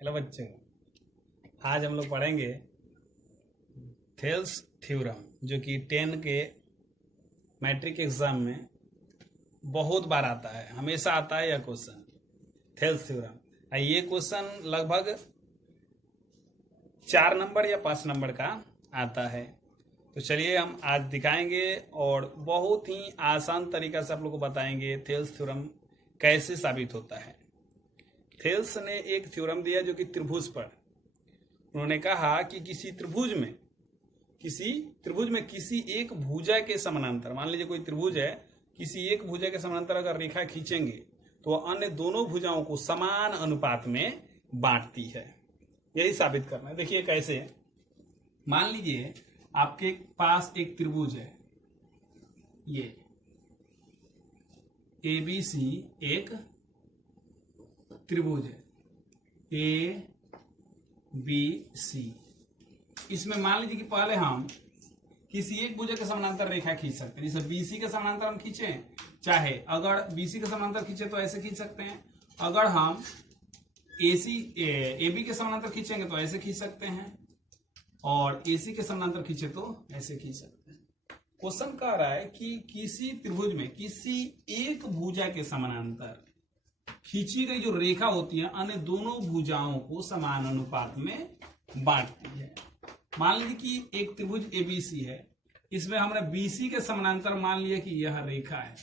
Hello बच्चों, आज हम लोग पढ़ेंगे थेल्स थ्योरम, जो कि 10 के मैट्रिक एग्जाम में बहुत बार आता है। हमेशा आता है यह क्वेश्चन, थेल्स थ्योरम। ये क्वेश्चन लगभग 4 नंबर या 5 नंबर का आता है। तो चलिए हम आज दिखाएंगे और बहुत ही आसान तरीका से आप लोग को बताएंगे थेल्स थ्योरम कैसे साबित होता है। थेल्स ने एक थ्योरम दिया जो कि त्रिभुज पर। उन्होंने कहा कि किसी त्रिभुज में किसी एक भुजा के समानांतर, मान लीजिए कोई त्रिभुज है, किसी एक भुजा के समानांतर अगर रेखा खींचेंगे तो अन्य दोनों भुजाओं को समान अनुपात में बांटती है। यही साबित करना है। देखिए कैसे। मान लीजिए आपके पास एक त्रिभुज है, ये ABC एक त्रिभुज है, ABC। इसमें मान लीजिए कि पहले हम किसी एक भुजा के समानांतर रेखा खींच सकते हैं। जैसे BC के समानांतर हम खींचे, चाहे अगर BC के समानांतर खींचे तो ऐसे खींच सकते हैं। अगर हम AB के समानांतर खींचेंगे तो ऐसे खींच सकते हैं, और AC के समानांतर खींचे तो ऐसे खींच सकते हैं। क्वेश्चन कह रहा है कि किसी त्रिभुज में किसी एक भुजा के समानांतर खींची गई जो रेखा होती है अन्य दोनों भुजाओं को समान अनुपात में बांटती है। मान लीजिए कि एक त्रिभुज ABC है, इसमें हमने BC के समानांतर मान लिया कि यह रेखा है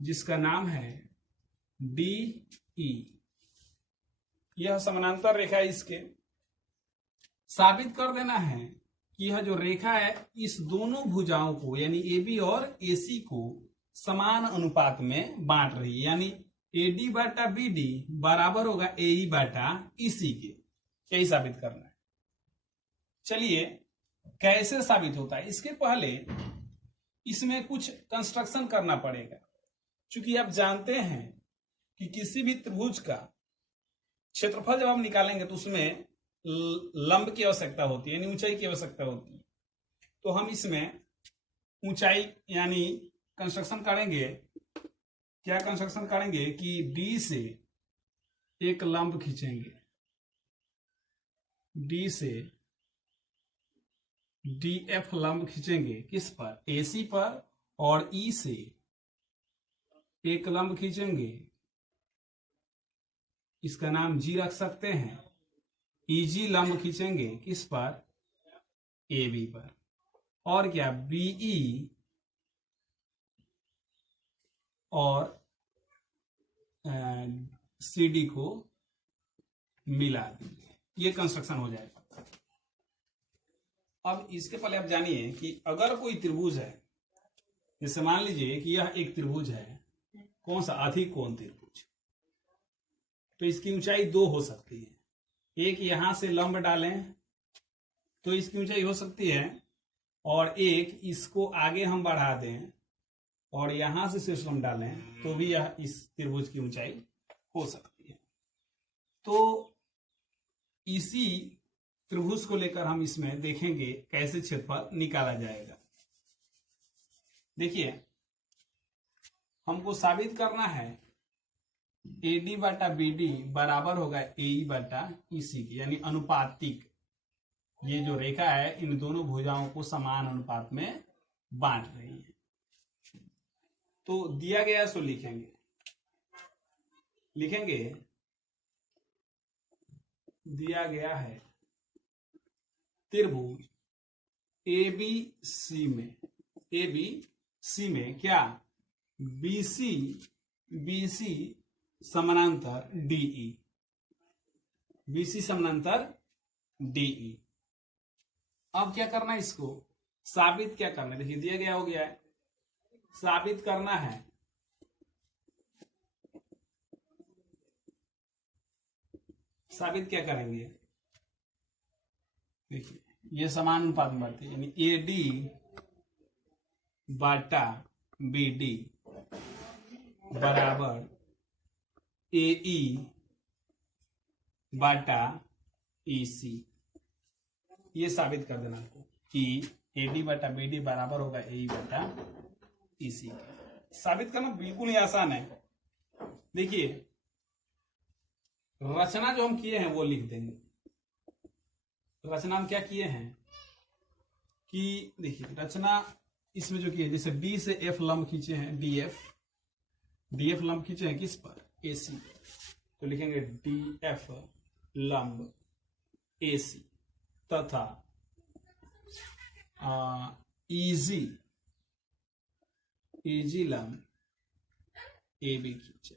जिसका नाम है DE। यह समानांतर रेखा है। इसके साबित कर देना है कि यह जो रेखा है इस दोनों भुजाओं को यानी AB और AC को समान अनुपात में बांट रही है, यानी AD बटा BD बराबर होगा AE बटा EC के। यही साबित करना है। चलिए कैसे साबित होता है। इसके पहले इसमें कुछ कंस्ट्रक्शन करना पड़ेगा, क्योंकि आप जानते हैं कि किसी भी त्रिभुज का क्षेत्रफल जब हम निकालेंगे तो उसमें लंब की आवश्यकता होती है, यानी ऊंचाई की आवश्यकता होती है। तो हम इसमें ऊंचाई यानी कंस्ट्रक्शन करेंगे। क्या कंस्ट्रक्शन करेंगे कि D से एक लंब खींचेंगे, D से DF लंब खींचेंगे किस पर, AC पर, और E से एक लंब खींचेंगे, इसका नाम G रख सकते हैं। EG लंब खींचेंगे किस पर, AB पर, और क्या BE और CD को मिला दीजिए। ये कंस्ट्रक्शन हो जाएगा। अब इसके पहले आप जानिए कि अगर कोई त्रिभुज है, जैसे मान लीजिए कि यह एक त्रिभुज है, कौन सा, अधिक कोण त्रिभुज, तो इसकी ऊंचाई 2 हो सकती है। एक यहां से लंब डालें तो इसकी ऊंचाई हो सकती है, और एक इसको आगे हम बढ़ा दें और यहां से शीर्ष लंब डालें तो भी यह इस त्रिभुज की ऊंचाई हो सकती है। तो इसी त्रिभुज को लेकर हम इसमें देखेंगे कैसे क्षेत्रफल निकाला जाएगा। देखिए हमको साबित करना है AD बटा BD बराबर होगा AE बटा EC की, यानी अनुपातिक। ये जो रेखा है इन दोनों भुजाओं को समान अनुपात में बांट रही है। तो दिया गया सो लिखेंगे दिया गया है त्रिभुज ABC में क्या, BC समानांतर DE, BC समानांतर DE। अब क्या करना है, इसको साबित क्या करना है। देखिए दिया गया हो गया है, साबित करना है। साबित क्या करेंगे, देखिए ये समान अनुपात में बढ़ती है, यानी AD बटा BD बराबर AE बटा EC। ये साबित कर देना आपको कि AD बटा BD बराबर होगा AE बटा EC। साबित करना बिल्कुल ही आसान है। देखिए रचना जो हम किए हैं वो लिख देंगे। रचना हम क्या किए हैं कि देखिए रचना इसमें जो किए, जैसे डी से एफ लंब खींचे हैं, डीएफ लंब खींचे हैं किस पर, एसी, तो लिखेंगे डीएफ लंब एसी तथा इजी लंब एबी खींचे।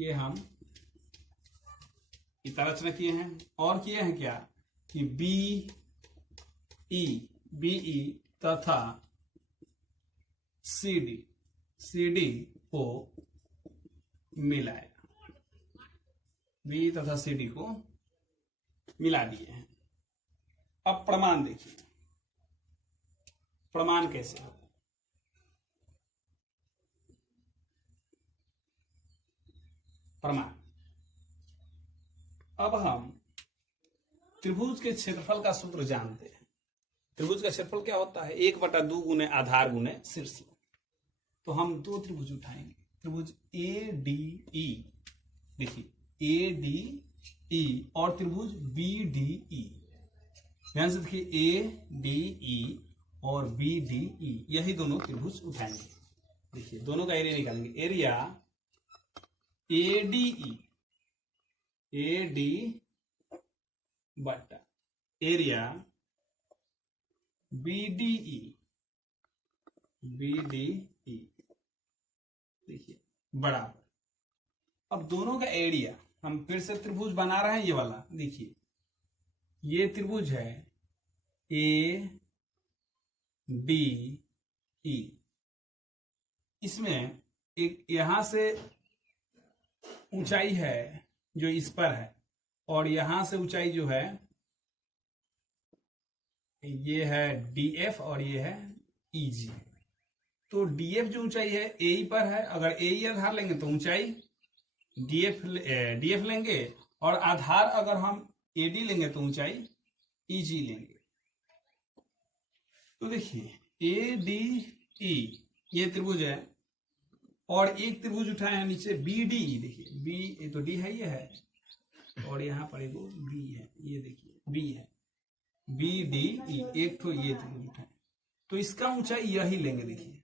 ये हम इतना रचना किए हैं। और किए हैं क्या कि बीई तथा सीडी को मिलाया, बी तथा सीडी को मिला दिए हैं। अब प्रमाण देखिए, प्रमाण कैसे हो, प्रमाण। अब हम त्रिभुज के क्षेत्रफल का सूत्र जानते हैं। त्रिभुज का क्षेत्रफल क्या होता है, 1/2 गुने आधार गुने शीर्ष। तो हम दो त्रिभुज उठाएंगे, त्रिभुज ए डी ई, देखिए ए डी ई और त्रिभुज बी डी ई। ध्यान से देखिए ए डी ई और बी डी ई, यही दोनों त्रिभुज उठाएंगे। देखिए दोनों का एरिया निकालेंगे। एरिया ए डी बटा एरिया बी डी ई, देखिए बराबर। अब दोनों का एरिया, हम फिर से त्रिभुज बना रहे हैं, ये वाला देखिए, ये त्रिभुज है ए डी ई। इसमें एक यहां से ऊंचाई है जो इस पर है, और यहां से ऊंचाई जो है ये है डीएफ और ये है ईजी। तो डीएफ जो ऊंचाई है ए पर है, अगर ए आधार लेंगे तो ऊंचाई डीएफ लेंगे, और आधार अगर हम एडी लेंगे तो ऊंचाई ईजी लेंगे। तो देखिए ए डी ई ये त्रिभुज है, और एक त्रिभुज उठाए हैं नीचे बी डी ई। देखिए बी तो डी है, ये है, और यहाँ पर एक बी है, ये देखिए बी है, बी डी ई, एक तो ये त्रिभुज उठाए, तो इसका ऊंचाई यही लेंगे। देखिए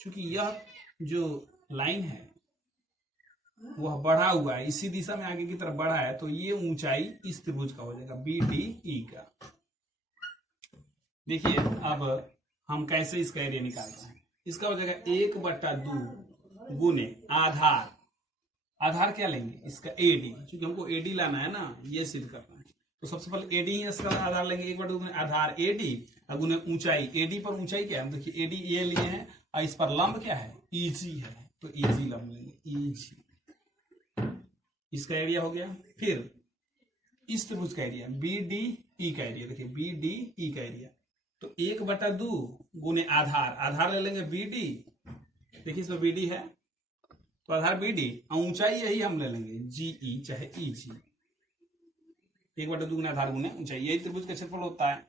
चूंकि यह जो लाइन है वह बढ़ा हुआ है, इसी दिशा में आगे की तरफ बढ़ा है, तो ये ऊंचाई इस त्रिभुज का हो जाएगा बी डी ई का। देखिए अब हम कैसे इसका एरिया निकाल रहे हैं। इसका हो जाएगा 1/2 गुने आधार, आधार क्या लेंगे इसका एडी, क्योंकि हमको एडी लाना है ना, ये सिद्ध करना है। तो सबसे पहले एडी ही इसका आधार लेंगे, 1/2 गुने आधार एडी गुने ऊंचाई। एडी पर ऊंचाई क्या है, देखिए एडी ये लिए हैं, और इस पर लंब क्या है, ईजी है, तो ईजी लंब लेंगे, ईजी। इसका एरिया हो गया। फिर इस त्रिभुज का एरिया बी डी ई का एरिया, देखिए बी डी ई का एरिया, तो 1/2 गुने आधार, आधार ले लेंगे बी डी, देखिए इसमें बी डी है तो आधार बी डी, ऊंचाई यही हम ले लेंगे जी ई चाहे ई जी। 1/2 गुने आधार गुने ऊंचाई, यही त्रिभुज का क्षेत्रफल होता है।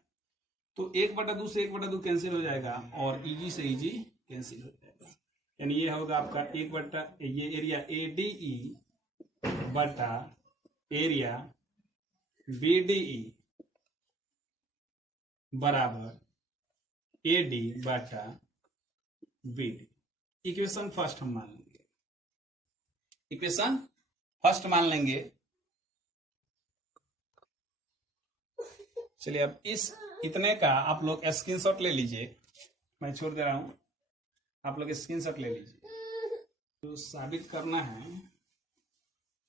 तो 1/2 से 1/2 कैंसिल हो जाएगा, और ईजी से ईजी कैंसिल हो जाएगा, यानी ये होगा आपका ये एरिया ए डी ई बटा एरिया बी डी ई बराबर ए डी बटा बी डी। इक्वेशन फर्स्ट हम मान लेंगे, इक्वेशन फर्स्ट मान लेंगे। चलिए अब इस इतने का आप लोग स्क्रीनशॉट ले लीजिए, मैं छोड़ दे रहा हूं, आप लोग स्क्रीनशॉट ले लीजिए। तो साबित करना है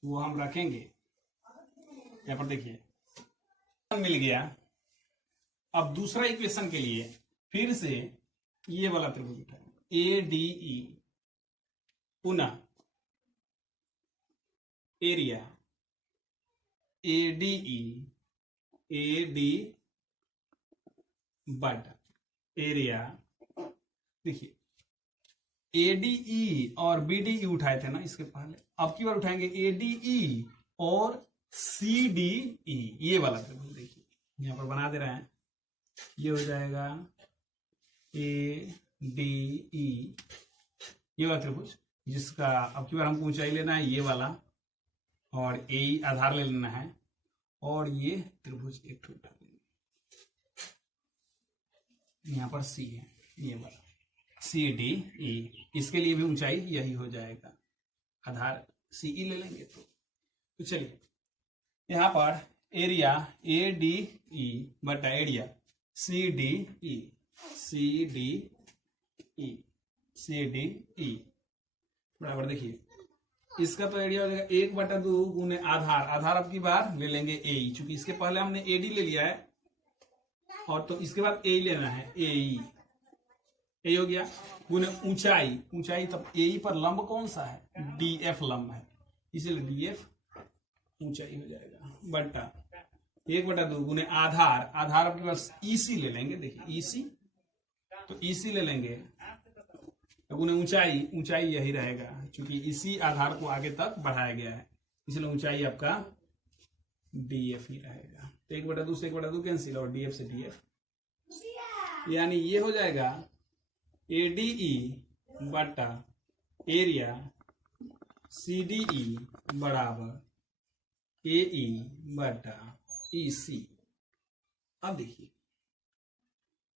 वो हम रखेंगे यहाँ पर, देखिए मिल गया। अब दूसरा इक्वेशन के लिए फिर से ये वाला त्रिभुज उठाए, ए डी ई पुनः एरिया ए डी बटा एरिया, देखिए एडीई और बीडीई उठाए थे ना इसके पहले, अब की बार उठाएंगे एडीई और सीडीई, ये वाला त्रिभुज देखिए यहां पर बना दे रहे हैं, ये हो जाएगा ए डी ई, ये वाला त्रिभुज जिसका अब की बार हमको ऊंचाई लेना है, ये वाला और ए आधार ले लेना है और ये त्रिभुज एक ठो उठा लेंगे। यहाँ पर सी है, ये वाला सी डी ई, इसके लिए भी ऊंचाई यही हो जाएगा, आधार सी ई ले लेंगे। तो चलिए यहाँ पर एरिया ए डी ई बटा area C D E, C D E, C D E बराबर, देखिए इसका तो एरिया हो जाएगा 1/2 गुने आधार, आधार अब की बार ले लेंगे ए, चूंकि इसके पहले हमने ए डी ले लिया है और तो इसके बाद ए लेना है, ए हो गया, गुने ऊंचाई, ऊंचाई तब ए पर लंब कौन सा है, डी एफ लंब है, इसीलिए डी एफ ऊंचाई हो जाएगा, बटा 1/2 गुने आधार, आधार आपके पास ईसी ले लेंगे, देखिए ईसी, तो ईसी ले लेंगे तो गुने ऊंचाई, ऊंचाई यही रहेगा क्योंकि इसी आधार को आगे तक बढ़ाया गया है, इसलिए ऊंचाई आपका डीएफ ही रहेगा। तो 1/2 से 1/2 कैंसिल और डीएफ से डीएफ, यानी ये हो जाएगा एडीई बटा एरिया सीडीई बराबर एई बटा ईसी। अब देखिए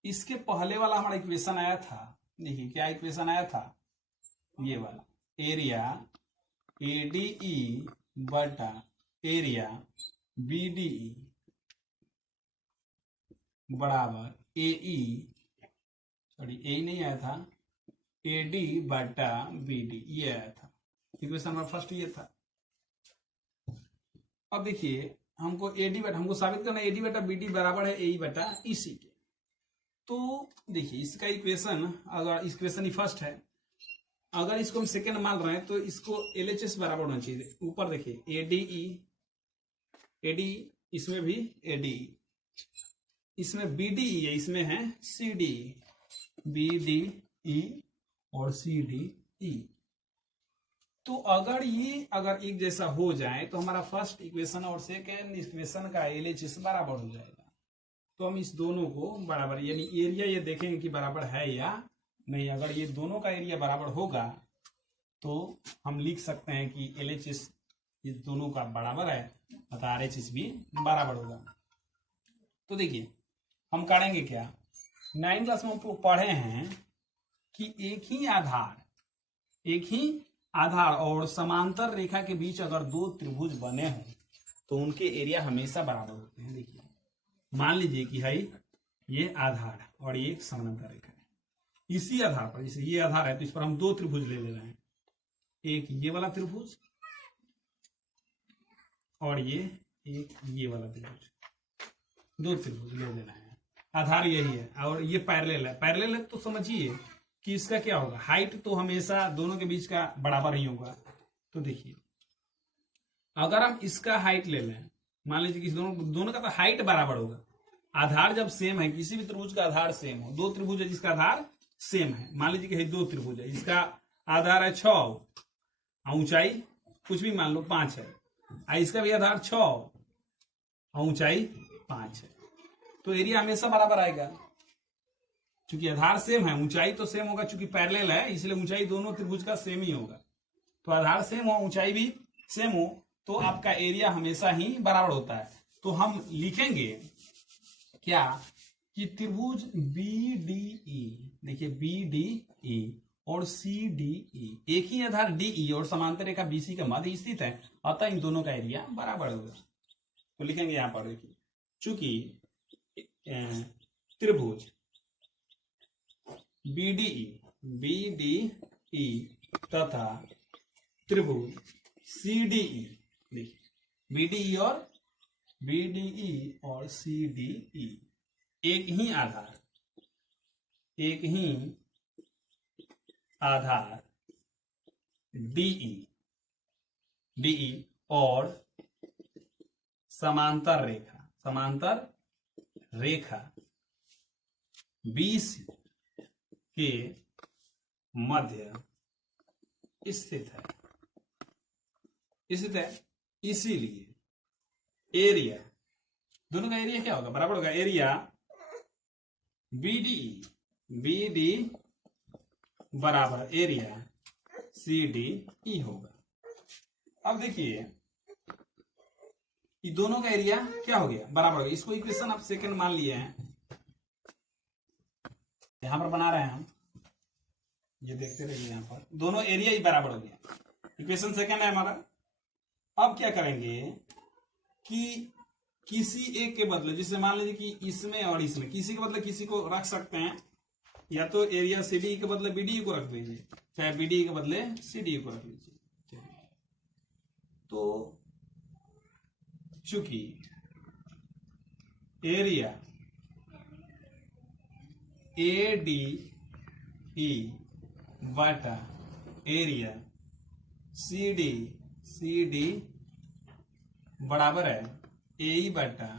इसके पहले वाला हमारा इक्वेशन आया था, देखिए क्या इक्वेशन आया था, ये वाला एरिया एडीई बटा एरिया बीडीई बराबर एई, सॉरी ए नहीं आया था, एडी बटा बीडी, ये आया था इक्वेशन हमारा फर्स्ट, ये था। अब देखिए हमको एडी बटा, हमको साबित करना एडी बटा बीडी बराबर है एई बटा ईसी के। तो देखिए इसका इक्वेशन, अगर इक्वेशन ही फर्स्ट है, अगर इसको हम सेकेंड मान रहे हैं तो इसको एलएचएस बराबर होना चाहिए। ऊपर देखिए एडीई, एडी इसमें भी एडीई, इसमें बीडीई है, इसमें है सीडीई, बीडीई और सीडीई। तो अगर ये अगर एक जैसा हो जाए तो हमारा फर्स्ट इक्वेशन और सेकेंड इक्वेशन का एलएचएस बराबर हो जाएगा। तो हम इस दोनों को बराबर, यानी एरिया ये देखेंगे कि बराबर है या नहीं। अगर ये दोनों का एरिया बराबर होगा तो हम लिख सकते हैं कि एलएचएस ये दोनों का बराबर है अतः आरएचएस भी बराबर होगा। तो देखिए हम करेंगे क्या, 9 क्लास में हम पढ़े हैं कि एक ही आधार और समांतर रेखा के बीच अगर दो त्रिभुज बने हों तो उनके एरिया हमेशा बराबर होते हैं। देखिए मान लीजिए कि है ये आधार और ये एक समांतर रेखा है, इसी आधार पर, जैसे ये आधार है तो इस पर हम दो त्रिभुज ले रहे हैं, एक ये वाला त्रिभुज और एक ये वाला त्रिभुज, दो त्रिभुज ले लेना है, आधार यही है और ये पैरेलल है। पैरेलल है तो समझिए कि इसका क्या होगा, हाइट तो हमेशा दोनों के बीच का बराबर ही होगा। तो देखिए अगर हम इसका हाइट ले लें, मान लीजिए कि दोनों का तो हाइट बराबर होगा, आधार जब सेम है, किसी भी त्रिभुज का आधार सेम हो, दो त्रिभुज है जिसका आधार सेम है, मान लीजिए कि दो त्रिभुज है, इसका आधार है 6, ऊंचाई कुछ भी मान लो 5 है, इसका भी आधार 6 ऊंचाई 5 है, तो एरिया हमेशा बराबर आएगा। चूंकि आधार सेम है, ऊंचाई तो सेम होगा, चूंकि पैरेलल है इसलिए ऊंचाई दोनों त्रिभुज का सेम ही होगा। तो आधार सेम हो, ऊंचाई भी सेम हो, तो आपका एरिया हमेशा ही बराबर होता है। तो हम लिखेंगे क्या कि त्रिभुज बीडीई, देखिए बीडीई और सीडीई एक ही आधार डीई और समांतर रेखा बीसी के मध्य स्थित है, अतः इन दोनों का एरिया बराबर होगा। तो लिखेंगे यहां पर, देखिए चूंकि त्रिभुज बीडीई तथा त्रिभुज सीडीई, देखिए बीडीई और सीडीई एक ही आधार डीई और समांतर रेखा बीसी के मध्य स्थित है। इसीलिए एरिया, दोनों का एरिया क्या होगा, बराबर होगा, एरिया बीडी बराबर एरिया सीडीई होगा। अब देखिए ये दोनों का एरिया क्या हो गया, बराबर हो गया। इसको इक्वेशन आप सेकंड मान लिए हैं, यहां पर बना रहे हैं हम, ये देखते रहिए। यहां पर दोनों एरिया ही बराबर हो गया, इक्वेशन सेकंड है हमारा। अब क्या करेंगे कि किसी एक के बदले, जिससे मान लीजिए कि इसमें और इसमें, किसी के बदले किसी को रख सकते हैं, या तो एरिया सीडी के बदले बीडी को रख लीजिए, चाहे बीडी के बदले सीडी को रख लीजिए। तो चूंकि एरिया ए डी ई बटा एरिया सी डी बराबर है ए बटा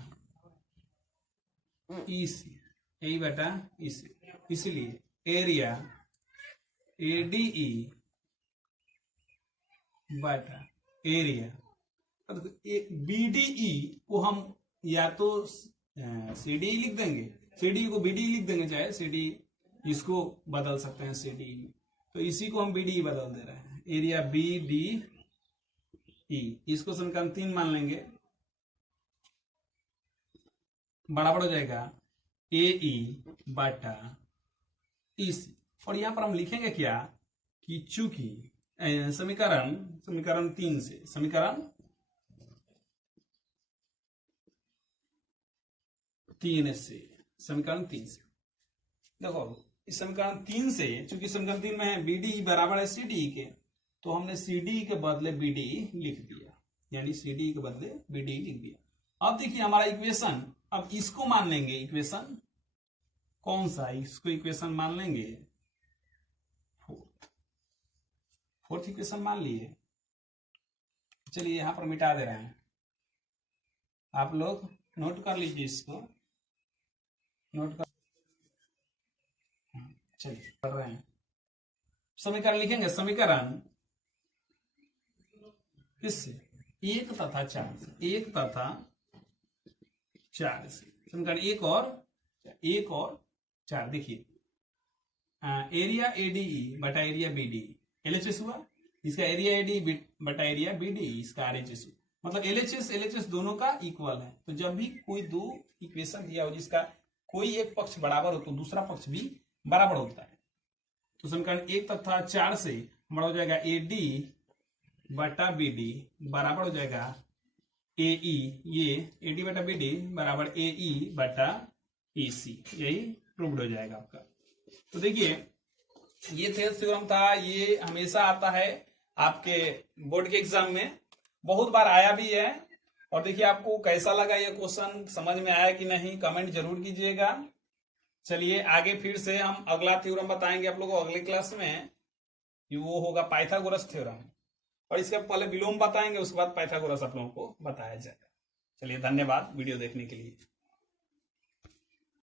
ई सी, ए बटा ई सी, इसलिए एरिया एडीई बटा एरिया बीडीई को हम या तो सीडी लिख देंगे, सीडी को बीडी लिख देंगे, चाहे सीडी इसको बदल सकते हैं सीडी में, तो इसी को हम बीडी बदल दे रहे हैं, एरिया बी डी ई, इसको समीकरण 3 मान लेंगे, बराबर हो जाएगा ए ई बटा इस, और यहां पर हम लिखेंगे क्या कि चूंकि समीकरण 3 से, समीकरण 3 से देखो, इस समीकरण 3 से, चूंकि समीकरण 3 में है बीडी बराबर है सीडी के, तो हमने सीडी के बदले बीडी लिख दिया, यानी सीडी के बदले बीडी लिख दिया। अब देखिए हमारा इक्वेशन, अब इसको मान लेंगे इक्वेशन, कौन सा, इसको इक्वेशन मान लेंगे फोर्थ इक्वेशन मान लिए। चलिए यहां पर मिटा दे रहे हैं, आप लोग नोट कर लीजिए, इसको नोट कर, चलिए कर रहे हैं। समीकरण लिखेंगे, समीकरण किससे, 1 तथा 4 से, 1 तथा 4 से, समीकरण 1 और 4। देखिए एरिया एडीई बटा एरिया बीडी एलएचएस हुआ, इसका एरिया एडी बटा एरिया बीडी, इसका आरएचएस हुआ, मतलब एलएचएस दोनों का इक्वल है। तो जब भी कोई दो इक्वेशन दिया हो जिसका कोई एक पक्ष बराबर हो तो दूसरा पक्ष भी बराबर होता है। तो समीकरण 1 तथा 4 से हमारा हो जाएगा एडी बटा बीडी बराबर हो जाएगा एई, ये एडी बटा बीडी बराबर एई बटा एसी, यही प्रूव्ड हो जाएगा आपका। तो देखिए ये थेल्स थ्योरम था, ये हमेशा आता है आपके बोर्ड के एग्जाम में, बहुत बार आया भी है। और देखिए आपको कैसा लगा ये क्वेश्चन, समझ में आया कि नहीं, कमेंट जरूर कीजिएगा। चलिए आगे फिर से हम अगला थ्योरम बताएंगे आप लोगों को अगली क्लास में, वो होगा पाइथागोरस थ्योरम, और इसके पहले विलोम बताएंगे, उसके बाद पाइथागोरस आप लोगों को बताया जाएगा। चलिए धन्यवाद वीडियो देखने के लिए।